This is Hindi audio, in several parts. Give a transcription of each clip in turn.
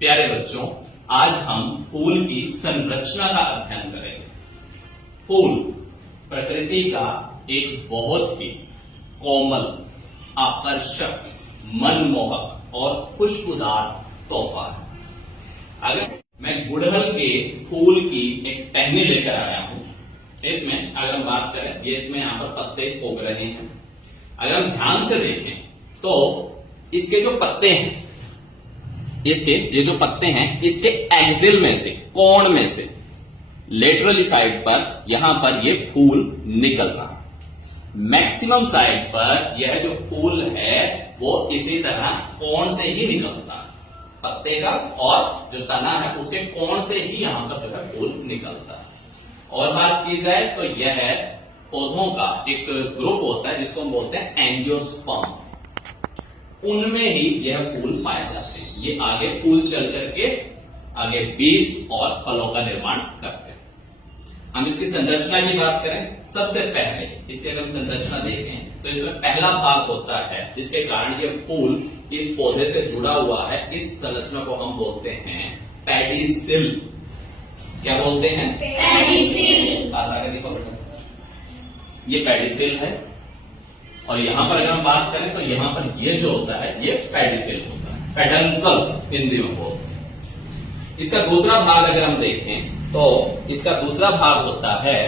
प्यारे बच्चों, आज हम फूल की संरचना का अध्ययन करेंगे। फूल प्रकृति का एक बहुत ही कोमल, आकर्षक, मनमोहक और खुशबूदार तोहफा है। अगर मैं गुड़हल के फूल की एक टहनी लेकर आया हूं, इसमें अगर हम बात करें, ये इसमें यहां पर पत्ते उग रहे हैं। अगर हम ध्यान से देखें तो इसके जो पत्ते हैं, ये जो पत्ते हैं, इसके एक्सिल में से, कोण में से लेटरली साइड पर यहां पर ये फूल निकल रहा है। मैक्सिमम साइड पर यह जो फूल है वो इसी तरह कोण से ही निकलता है, पत्ते का और जो तना है उसके कोण से ही यहां पर जो है फूल निकलता है। और बात की जाए तो यह पौधों का एक ग्रुप होता है जिसको हम बोलते हैं एंजियोस्पर्म, उनमें ही यह फूल पाए जाते हैं। ये आगे फूल चल करके आगे बीज और फलों का निर्माण करते हैं। हम इसकी संरचना की बात करें, सबसे पहले इसकी अगर हम संरचना देखें तो इसमें पहला भाग होता है जिसके कारण ये फूल इस पौधे से जुड़ा हुआ है। इस संरचना को हम बोलते हैं पेडिसिल। क्या बोलते हैं? पेडिसिल। पास आगे देखो बेटा, ये पेडिसिल है। और यहां पर अगर हम बात करें तो यहां पर ये जो होता है ये पेडिसिल होता है, पेडंकल हिंदी में बोलते हैं। इसका दूसरा भाग अगर हम देखें तो इसका दूसरा भाग होता है,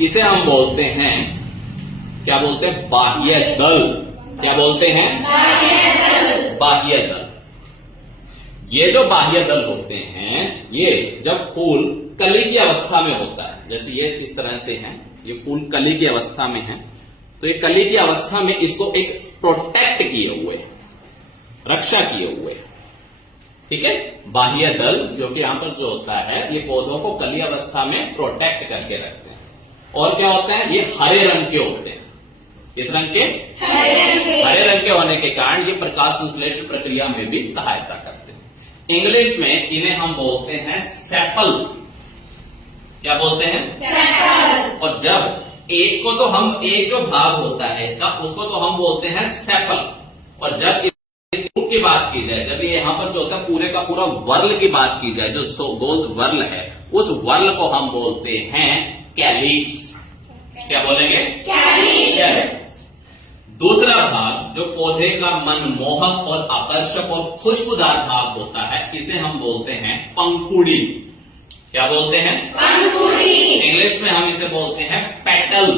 इसे हम बोलते हैं, क्या बोलते हैं? बाह्य दल। क्या बोलते हैं? बाह्य दल। बाह्य दल। ये जो बाह्य दल होते हैं, ये जब फूल कली की अवस्था में होता है, जैसे ये इस तरह से है, ये फूल कली की अवस्था में है, तो ये कली की अवस्था में इसको एक प्रोटेक्ट किए हुए, रक्षा किए हुए, ठीक है, बाह्य दल जो कि यहां पर जो होता है ये पौधों को कली अवस्था में प्रोटेक्ट करके रखते हैं। और क्या होता है? ये हरे रंग के होते हैं। किस रंग के? हरे रंग के होने के कारण ये प्रकाश संश्लेषण प्रक्रिया में भी सहायता करते हैं। इंग्लिश में इन्हें हम बोलते हैं सेपल। क्या बोलते हैं? सेपल। और जब एक को तो हम, एक जो भाग होता है इसका, उसको तो हम बोलते हैं सेपल। और जब इस फूल की बात की जाए, जब ये यहां पर जो होता है पूरे का पूरा वर्ल की बात की जाए, जो गोल वर्ल है, उस वर्ल को हम बोलते हैं कैलिक्स। क्या बोलेंगे? कैलिक्स। दूसरा भाग जो पौधे का मनमोहक और आकर्षक और खुशबूदार भाग होता है, इसे हम बोलते हैं पंखुड़ी। क्या बोलते हैं? पंखुड़ी। इंग्लिश में हम इसे बोलते हैं पेटल।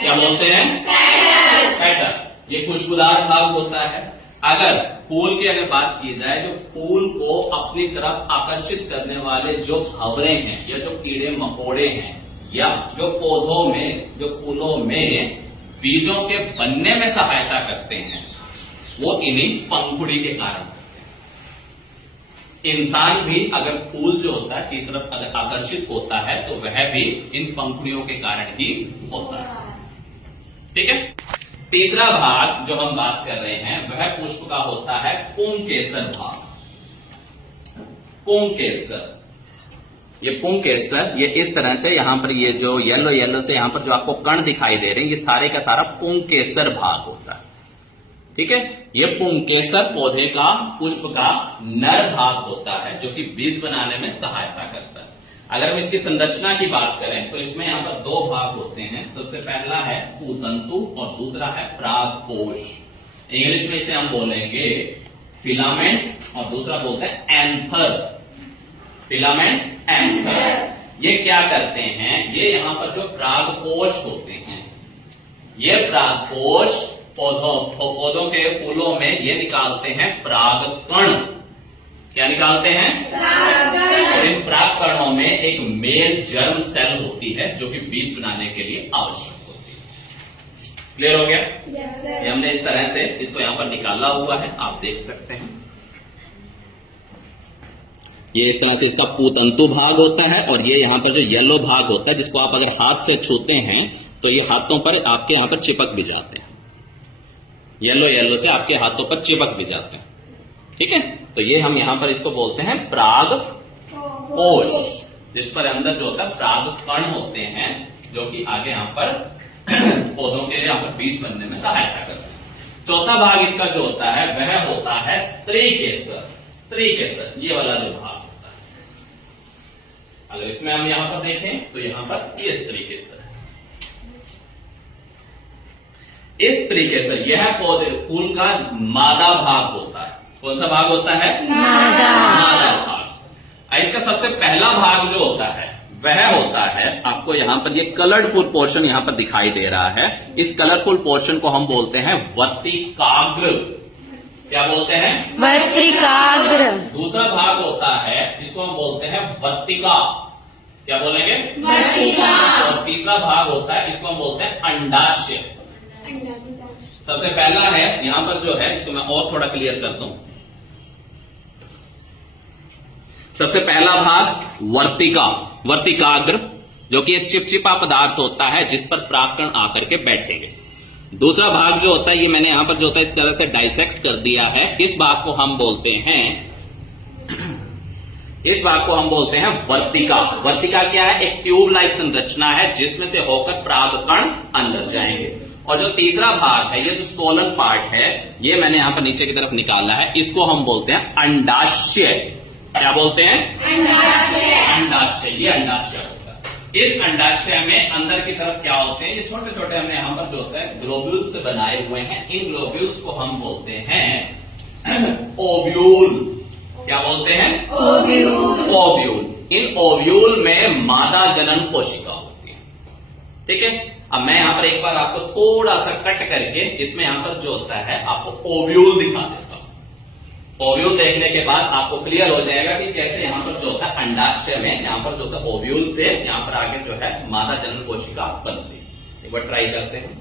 क्या बोलते हैं? पेटल। पेटल। ये खुशबूदार भाग होता है। अगर फूल की अगर बात की जाए, जो फूल को अपनी तरफ आकर्षित करने वाले जो भंवरे हैं या जो कीड़े मकोड़े हैं या जो पौधों में, जो फूलों में बीजों के बनने में सहायता करते हैं, वो इन्हीं पंखुड़ी के कारण करते हैं। इंसान भी अगर फूल जो होता है की तरफ अगर आकर्षित होता है तो वह भी इन पंखुड़ियों के कारण ही होता है। ठीक है। तीसरा भाग जो हम बात कर रहे हैं वह पुष्प का होता है पुंकेसर भाग। पुंकेसर, ये पुंकेसर, ये इस तरह से यहां पर ये जो येलो येलो से यहां पर जो आपको कण दिखाई दे रहे हैं, ये सारे का सारा पुंकेसर भाग होता है। ठीक है। ये पुंकेसर पौधे का, पुष्प का नर भाग होता है जो कि बीज बनाने में सहायता करता है। अगर हम इसकी संरचना की बात करें तो इसमें यहां पर दो भाग होते हैं। सबसे पहला है पूतंतु और दूसरा है परागकोश। इंग्लिश में इसे हम बोलेंगे फिलामेंट और दूसरा बोलते हैं एंथर। Filament, anther. ये क्या करते हैं? ये यहां पर जो परागकोश होते हैं, ये परागकोश पौधों के फूलों में ये निकालते हैं परागकण। क्या निकालते हैं? परागकण। इन परागकणों में एक मेल जर्म सेल होती है जो कि बीज बनाने के लिए आवश्यक होती है। क्लियर हो गया? Yes sir. ये हमने इस तरह से इसको यहां पर निकाला हुआ है, आप देख सकते हैं। ये इस तरह से इसका पूतंतु भाग होता है और ये यहां पर जो येलो भाग होता है जिसको आप अगर हाथ से छूते हैं तो ये हाथों पर आपके यहां पर चिपक भी जाते हैं। येलो येलो से आपके हाथों पर चिपक भी जाते हैं। ठीक है। तो ये हम यहां पर इसको बोलते हैं परागकोश, जिस पर अंदर जो होता है परागकण होते हैं जो कि आगे यहां पर पौधों के लिए यहां पर बीज बनने में सहायता करते हैं। चौथा भाग इसका जो होता है वह होता है स्त्री केसर। स्त्री केसर ये वाला जो भाग होता है, अगर इसमें हम यहां पर देखें तो यहां पर ये स्त्री केसर है। इस तरीके से यह पौधे फूल का मादा भाग होता है। कौन सा भाग होता है? मादा भाग। इसका सबसे पहला भाग जो होता है वह होता है, आपको यहां पर ये कलरफुल पोर्शन यहां पर दिखाई दे रहा है। इस कलरफुल पोर्शन को हम बोलते हैं वर्तिकाग्र। क्या बोलते हैं? वर्तिकाग्र। दूसरा भाग होता है, इसको हम बोलते हैं वर्तिका। क्या बोलेंगे? वर्तिका। और तीसरा भाग होता है, इसको हम बोलते हैं अंडाशय। सबसे पहला है यहां पर जो है, इसको मैं और थोड़ा क्लियर करता हूं। सबसे पहला भाग वर्तिका, वर्तिकाग्र, जो कि एक चिपचिपा पदार्थ होता है जिस पर परागकण आकर के बैठेंगे। दूसरा भाग जो होता है, ये मैंने यहां पर जो होता है इस तरह से डाइसेक्ट कर दिया है। इस भाग को हम बोलते हैं, इस भाग को हम बोलते हैं वर्तिका। वर्तिका क्या है? एक ट्यूब लाइक संरचना है जिसमें से होकर परागकण अंदर जाएंगे। और जो तीसरा भाग है, ये जो सोलन पार्ट है, ये मैंने यहां पर नीचे की तरफ निकाला है, इसको हम बोलते हैं अंडाशय। क्या बोलते हैं? अंडाशय। अंडाशय, ये अंडाशय होता है। इस अंडाशय में अंदर की तरफ क्या होते हैं? ये छोटे छोटे हमने यहां पर जो होता है ग्लोब्यूल्स से बनाए हुए हैं। इन ग्लोब्यूल्स को हम बोलते हैं ओव्यूल। क्या बोलते हैं? ओव्यूल। ओव्यूल। इन ओव्यूल में मादा जनन कोशिका होती है। ठीक है, अब मैं यहां पर एक बार आपको थोड़ा सा कट करके इसमें यहां पर जो होता है आपको ओव्यूल दिखा देता हूं। ओव्यूल देखने के बाद आपको क्लियर हो जाएगा कि कैसे यहां पर जो होता है अंडाशय में यहां पर जो होता है ओव्यूल से यहां पर आगे जो है मादा जनन कोशिका बनती है। एक बार ट्राई करते हैं।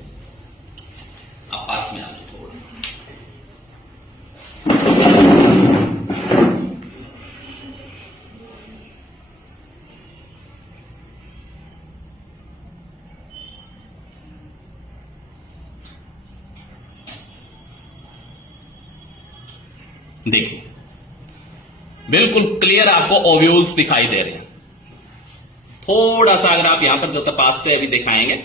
आप पास में आइए थोड़ा। देखिए, बिल्कुल क्लियर आपको ओव्यूल्स दिखाई दे रहे हैं। थोड़ा सा अगर आप यहां पर जो पास से अभी दिखाएंगे,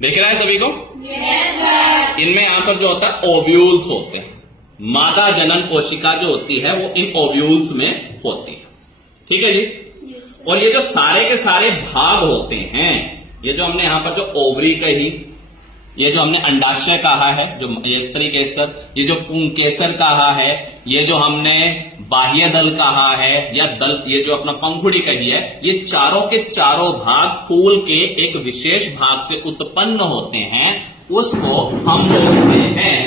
दिख रहा है सभी को? Yes sir. इनमें यहां पर जो होता है ओव्यूल्स होते हैं। मादा जनन कोशिका जो होती है वो इन ओव्यूल्स में होती है। ठीक है जी। और ये जो सारे के सारे भाग होते हैं, ये जो हमने यहां पर जो ओवरी कही, ये जो हमने अंडाशय कहा है, जो ये स्त्री केसर, ये जो पुंकेसर कहा है, ये जो हमने बाह्य दल कहा है, या दल, ये जो अपना पंखुड़ी कही है, ये चारों के चारों भाग फूल के एक विशेष भाग से उत्पन्न होते हैं। उसको हम बोलते हैं,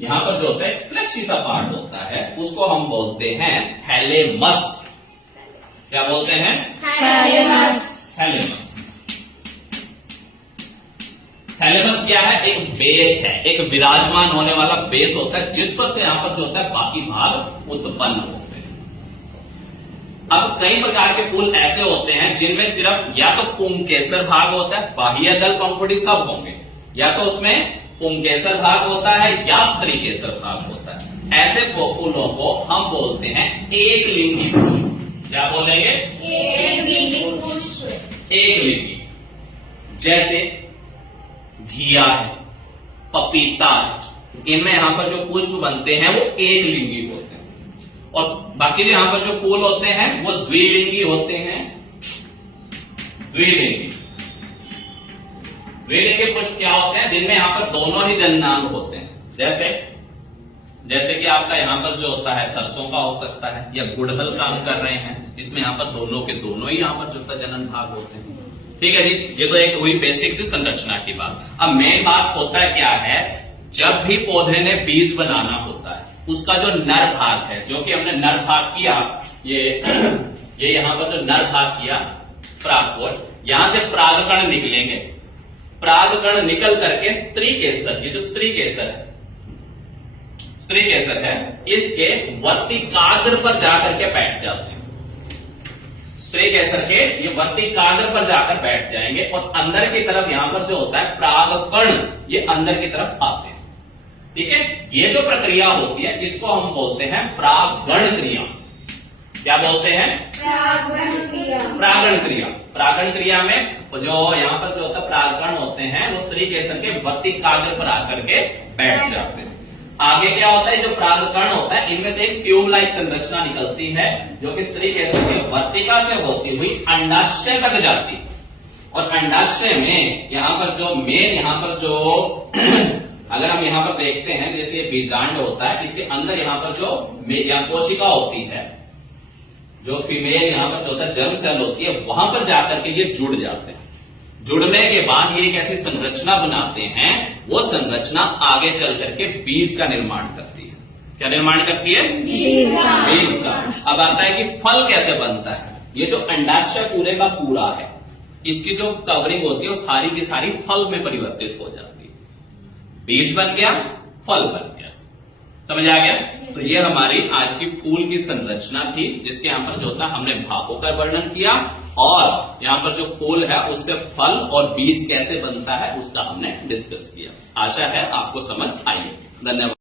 यहां पर जो होता है फ्लैशी सा पार्ट होता है, उसको हम बोलते हैं थैलेमस। क्या बोलते हैं? थैलेमस। थैलेमस। थैलेमस क्या है? एक बेस है, एक विराजमान होने वाला बेस होता है जिस पर से यहां पर जो होता है बाकी भाग उत्पन्न होते हैं। अब कई प्रकार के फूल ऐसे होते हैं जिनमें सिर्फ या तो पुंकेसर भाग होता है, बाह्य दल पंखुड़ी सब होंगे, या तो उसमें पुंकेसर भाग होता है या स्त्री केसर भाग होता है। ऐसे फूलों को हम बोलते हैं एक लिंगी पुष्प। क्या बोलेंगे? एक लिंगी पुष्प। एक लिंगी। जैसे घिया है, पपीता है, इनमें यहां पर जो पुष्प बनते हैं वो एक लिंगी होते हैं। और बाकी यहां पर जो फूल होते हैं वो द्विलिंगी होते हैं। द्विलिंगी। द्विलिंगी पुष्प क्या होते हैं? जिनमें यहां पर दोनों ही जननांग होते हैं। जैसे कि आपका यहां पर जो होता है सरसों का हो सकता है, या गुड़हल का हम कर रहे हैं, इसमें यहां पर दोनों के दोनों ही यहां पर जो होता है जनन भाग होते हैं। ठीक है जी, ये तो एक हुई बेसिक सी संरचना की बात। अब मेन बात होता है क्या है, जब भी पौधे ने बीज बनाना होता है, उसका जो नर भाग है, जो कि हमने नर भाग किया, ये यहां पर जो नर भाग किया परागकोश, यहां से परागकण निकलेंगे। परागकण निकल करके स्त्री केसर, ये जो स्त्री केसर है, स्त्री केसर है, इसके वर्तिकाग्र पर जाकर के बैठ जाते हैं। स्त्री केसर के ये वर्तिकाग्र पर जाकर बैठ जाएंगे और अंदर की तरफ यहां पर जो होता है परागकण, ये अंदर की तरफ आते हैं। ठीक है, ये जो प्रक्रिया होती है इसको हम बोलते हैं परागण क्रिया। क्या बोलते हैं? प्रागण क्रिया। प्रागण क्रिया। प्रागण क्रिया में जो यहाँ पर जो होता है प्रागण होते हैं वो स्त्री केसर के वर्तिकाग्र पर आकर के बैठ जाते हैं। आगे क्या होता है? जो प्रागकण होता है इनमें से एक ट्यूब लाइक संरचना निकलती है जो कि स्त्री केसर के वर्तिका से होती हुई अंडाशय तक जाती है। और अंडाशय में यहाँ पर जो मेन यहाँ पर जो अगर हम यहाँ पर देखते हैं जैसे ये बीजांड होता है, इसके अंदर यहाँ पर जो कोशिका होती है, जो फीमेल यहाँ पर जो होता है जर्म सेल होती है, वहां पर जाकर के ये जुड़ जाते हैं। जुड़ने के बाद ये एक ऐसी संरचना बनाते हैं, वो संरचना आगे चल करके बीज का निर्माण करती है। क्या निर्माण करती है? बीज का। अब आता है कि फल कैसे बनता है। ये जो अंडाशय पूरे का पूरा है, इसकी जो कवरिंग होती है वो सारी की सारी फल में परिवर्तित हो जाती है। बीज बन गया, फल बन गया। समझ आ गया? तो ये हमारी आज की फूल की संरचना थी, जिसके यहाँ पर जो था हमने भापों का वर्णन किया और यहाँ पर जो फूल है उससे फल और बीज कैसे बनता है उसका हमने डिस्कस किया। आशा है आपको समझ आई। धन्यवाद।